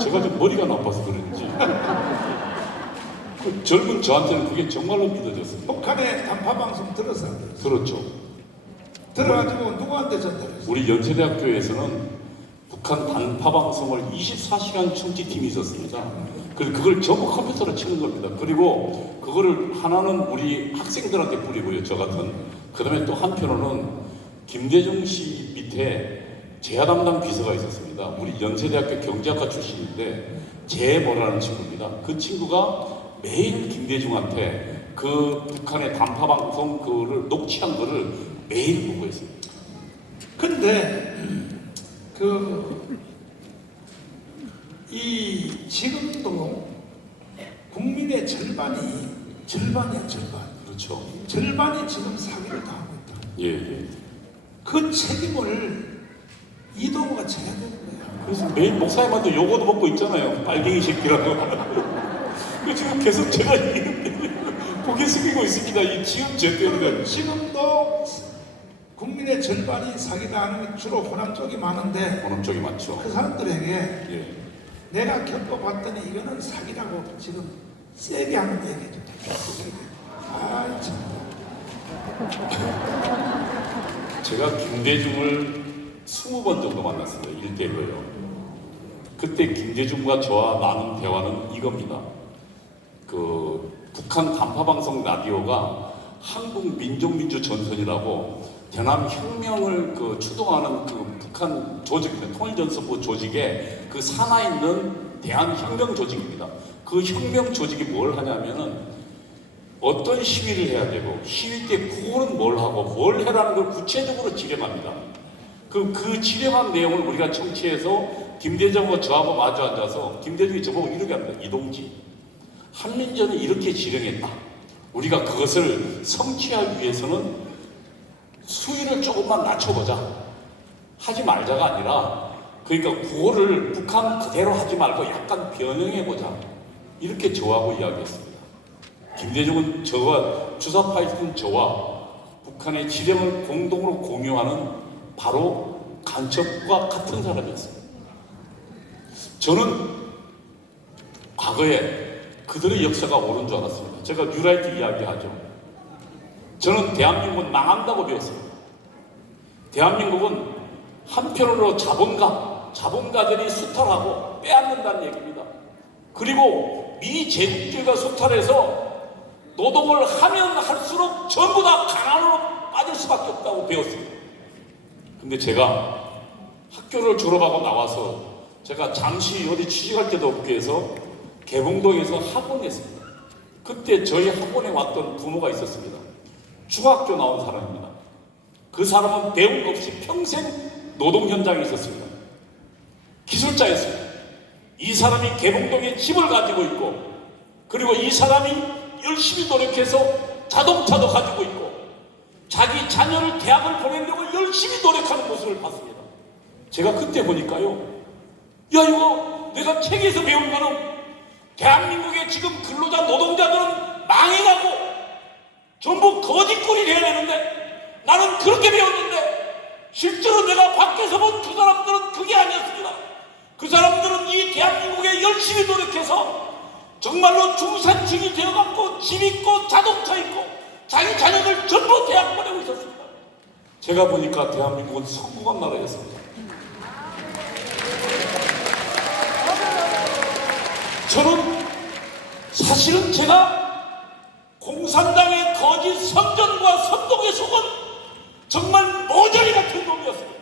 제가 좀 머리가 나빠서 그런지 그 젊은 저한테는 그게 정말로 믿어졌습니다. 북한의 단파방송 들어서 안 들었어요? 그렇죠. 들어가지고 누구한테 전달했어요? 우리 연세대학교에서는 북한 단파방송을 24시간 청취팀이 있었습니다. 그걸 전부 컴퓨터로 치는 겁니다. 그리고 그거를 하나는 우리 학생들한테 뿌리고요, 저 같은. 그 다음에 또 한편으로는 김대중 씨 밑에 재야 담당 비서가 있었습니다. 우리 연세대학교 경제학과 출신인데 재모라는 친구입니다. 그 친구가 매일 김대중한테 그 북한의 단파방송 그거를 녹취한 거를 매일 보고 있습니다. 근데 지금도 국민의 절반이야. 그렇죠. 절반이 지금 사기를 당하고 있다. 예. 그 책임을 이동호가 져야 되는 거야. 그래서 매일 목사님한테 요거도 먹고 있잖아요. 빨갱이 새끼라고. 그 지금 계속 제가 고개 숙이고 있습니다. 이 지금 제 때문에. 지금도 국민의 절반이 사기당하는 게 주로 호남 쪽이 많은데 호남 쪽이 많죠. 그 사람들에게 예. 내가 겪어봤더니 이거는 사기라고 지금 세게 하는 얘기죠. 아 참. 제가 김대중을 20번 정도 만났습니다. 1대로요. 그때 김대중과 저와 나눈 대화는 이겁니다. 그 북한 단파방송 라디오가 한국민족민주전선이라고 대남혁명을 주도하는 그 북한 조직입니다. 통일전선부 조직의 그 산하에 있는 대한혁명 조직입니다. 그 혁명 조직이 뭘 하냐면은 어떤 시위를 해야 되고 시위 때 그거는 뭘 하고 뭘 해라는 걸 구체적으로 지령합니다. 그 지령한 내용을 우리가 청취해서 김대중과 저하고 마주 앉아서 김대중이 저보고 이렇게 합니다. 이동지, 한민전은 이렇게 지령했다. 우리가 그것을 성취하기 위해서는 수위를 조금만 낮춰보자. 하지 말자가 아니라 그러니까 그거를 북한 그대로 하지 말고 약간 변형해보자. 이렇게 저하고 이야기했습니다. 김대중은 저와 주사파이스는 저와 북한의 지령을 공동으로 공유하는 바로 간첩과 같은 사람이었습니다. 저는 과거에 그들의 역사가 옳은 줄 알았습니다. 제가 뉴라이트 이야기하죠. 저는 대한민국은 망한다고 배웠습니다. 대한민국은 한편으로 자본가들이 수탈하고 빼앗는다는 얘기입니다. 그리고 미제국주의가 수탈해서 노동을 하면 할수록 전부 다 가난으로 빠질 수밖에 없다고 배웠습니다. 근데 제가 학교를 졸업하고 나와서 제가 잠시 어디 취직할 때도 없게 해서 개봉동에서 학원했습니다. 그때 저희 학원에 왔던 부모가 있었습니다. 중학교 나온 사람입니다. 그 사람은 배운 거 없이 평생 노동 현장에 있었습니다. 기술자였습니다. 이 사람이 개봉동에 집을 가지고 있고 그리고 이 사람이 열심히 노력해서 자동차도 가지고 있고 자기 자녀를 대학을 보내려고 열심히 노력하는 모습을 봤습니다. 제가 그때 보니까요, 야 이거 내가 책에서 배운 거는 대한민국의 지금 근로자 노동자들은 망해가고 전부 거짓골이 돼야 되는데 나는 그렇게 배웠는데 실제로 내가 밖에서 본 두 사람들은 그게 아니었습니다. 그 사람들은 이 대한민국에 열심히 노력해서 정말로 중산층이 되어갖고 집 있고 자동차 있고 자기 자녀들 전부 대학 보내고 있었습니다. 제가 보니까 대한민국은 성공한 나라였습니다. 저는 사실은 제가 공산당의 거짓 선전과 선동에 속은 정말 모조리 같은 놈이었습니다.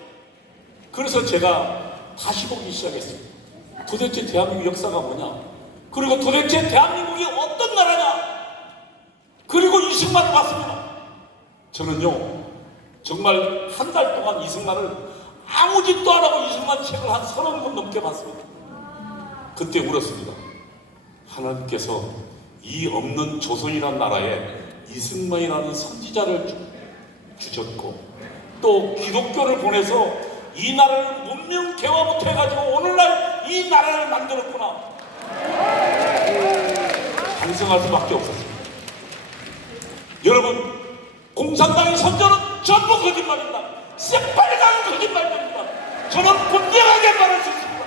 그래서 제가 다시 보기 시작했습니다. 도대체 대한민국 역사가 뭐냐? 그리고 도대체 대한민국이 어떤 나라냐? 그리고 이승만 봤습니다. 저는요 정말 한 달 동안 이승만을 아무 짓도 안 하고 이승만 책을 한 30권 넘게 봤습니다. 그때 울었습니다. 하나님께서 이 없는 조선이라는 나라에 이승만이라는 선지자를 주셨고 또 기독교를 보내서 이 나라를 문명 개화부터 해가지고 오늘날 이 나라를 만들었구나. 반성할 수밖에 없었습니다. 여러분, 공산당의 선전은 전부 거짓말입니다. 새빨간 거짓말입니다. 저는 분명하게 말할 수 있습니다.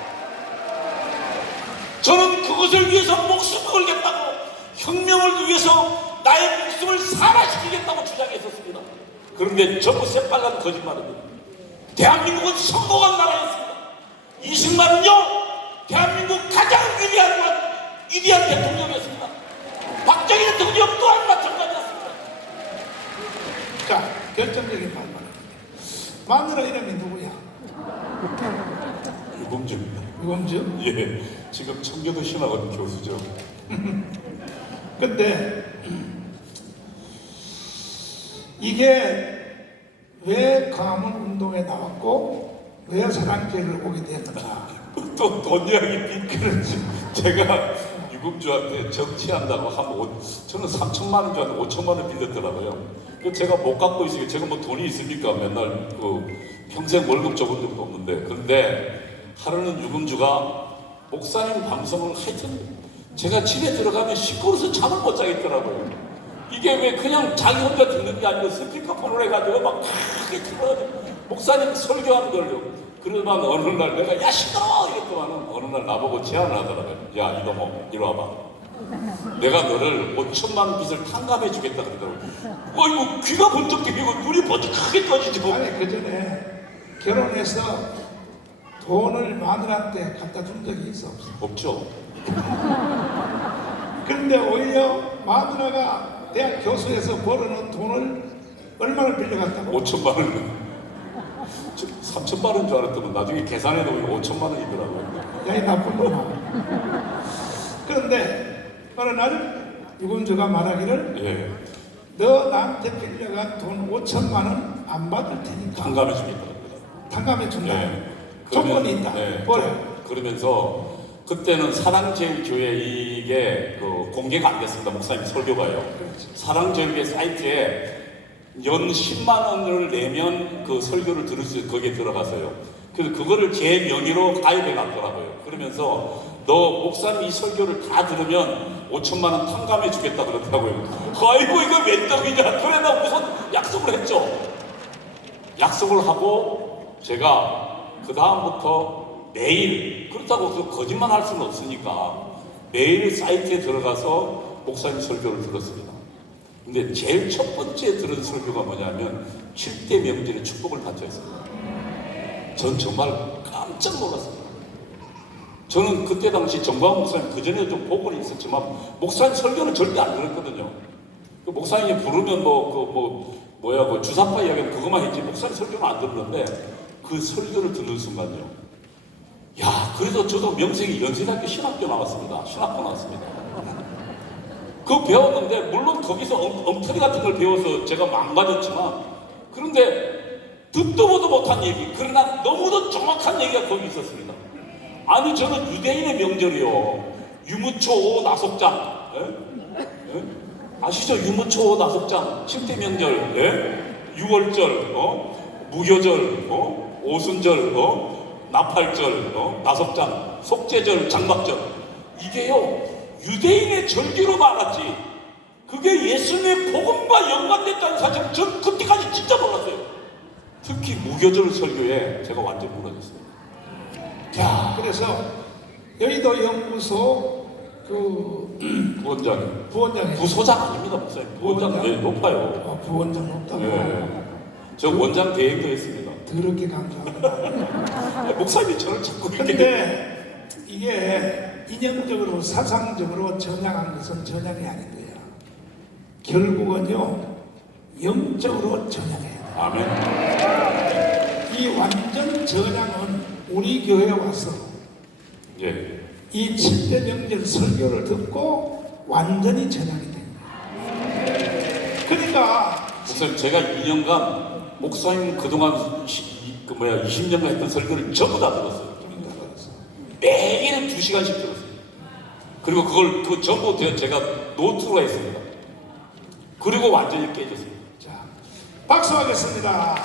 목숨 걸겠다고, 혁명을 위해서 나의 목숨을 살아시키겠다고 주장했었습니다. 그런데 전부 새빨간 거짓말입니다. 대한민국은 성공한 나라였습니다. 이승만은요, 대한민국 가장 위대한 대통령이었습니다. 박정희 대통령 또한 마찬가지였습니다. 자, 결정적인 말만. 마누라 이름이 누구야? 유범주입니다. 유범주? 예, 지금 청교도 신학원 교수죠. 근데 이게 왜 광화문 운동에 나왔고 왜 사랑제를 오게 됐는가? 또 돈 이야기 핑크는지 제가 유금주한테 정치한다고 하면 저는 3천만 원인 줄 알았는데 5천만 원 빌렸더라고요. 그 제가 못 갖고 있으니까 제가 뭐 돈이 있습니까? 맨날 그 평생 월급 적은 적도 없는데. 그런데 하루는 유금주가 목사님 방송을 하여튼 제가 집에 들어가면 시끄러워서 잠을 못 자겠더라고요. 이게 왜 그냥 자기 혼자 듣는 게 아니고 스피커폰을 해가지고 막 크게 틀어가지고 목사님 설교하는 걸요. 그러면 어느 날 내가 야 시끄러워 이랬더만은 어느 날 나보고 제안을 하더라고요. 야 이놈아 이리 와봐. 내가 너를 5천만 원 빚을 탕감해 주겠다 그러더라고요. 이거 귀가 번쩍 뜨이고 눈이 번쩍 크게 떠지죠. 아니 그 전에 결혼해서 돈을 마누라한테 갖다 준 적이 있어 없어? 없죠. 근데 오히려 마누라가 대학 교수에서 벌어놓은 돈을 얼마를 빌려갔다고? 5천만 원. 3천만 원인 줄 알았더니 나중에 계산해보면 5천만 원이더라고요. 야, 이 나쁜 놈아. 그런데 어느 날 유금주가 말하기를 예, 너 나한테 빌려간 돈 5천만 원 안 받을 테니까 탕감해 주겠다. 탕감해 준다. 예. 조건이 있다. 뭐래? 그러면서 그때는 사랑제일교회 이게 그 공개가 안 됐습니다. 목사님 설교가요. 그렇지. 사랑제일교회 사이트에 연 10만 원을 내면 그 설교를 들을 수 있어요. 거기에 들어가서요. 그래서 그거를 제 명의로 가입해 놨더라고요. 그러면서 너 목사님 이 설교를 다 들으면 5천만 원 탕감해 주겠다 그러더라고요. 아이고 이거 웬 떡이냐. 그래 나 무슨 약속을 했죠. 약속을 하고 제가 그 다음부터 매일 그렇다고 그 거짓말 할 수는 없으니까 매일 사이트에 들어가서 목사님 설교를 들었습니다. 근데 제일 첫 번째 들은 설교가 뭐냐면 7대 명절의 축복을 받자 했습니다. 전 정말 깜짝 놀랐습니다. 저는 그때 당시 정광훈 목사님 그전에 좀 보고는 있었지만 목사님 설교는 절대 안 들었거든요. 그 목사님이 부르면 그 주사파 이야기는 그것만 했지 목사님 설교는 안 들었는데 그 설교를 듣는 순간요. 야, 그래서 저도 명색이 연세대학교 신학교 나왔습니다. 신학교 나왔습니다. 그거 배웠는데 물론 거기서 엉터리 같은 걸 배워서 제가 망가졌지만 그런데 듣도 보도 못한 얘기 그러나 너무도 정확한 얘기가 거기 있었습니다. 아니 저는 유대인의 명절이요. 유무초 나속장 아시죠? 유무초 나속장 7대 명절 6월절 무교절 오순절 나팔절 나속장 속죄절 장막절 이게요 유대인의 절기로 말았지 그게 예수님의 복음과 연관됐다는 사실을 전 그때까지 진짜 몰랐어요. 특히 무교절 설교에 제가 완전 무너졌어요. 자, 그래서 여의도 연구소 부원장이 부소장 아닙니다 목사님. 부원장 네, 높아요. 부원장 높다고. 네. 저 원장 대행도 했습니다. 더럽게 감사합니다. 목사님이 저를 자꾸 이렇게 근데 이게 이념적으로 사상적으로 전향한 것은 전향이 아닌 거예요. 결국은요 영적으로 전향해야 돼요. 아멘. 이 완전 전향은 우리 교회에 와서 예. 이 7대 명절 설교를 듣고 완전히 전향이 됩니다. 그러니까 목사님 제가 2년간 목사님 그동안 20년간 했던 설교를 전부 다 들었어요. 매일 2시간씩 들었어요. 그리고 그거 전부 제가 노트로 했습니다. 그리고 완전히 깨졌습니다. 자, 박수하겠습니다.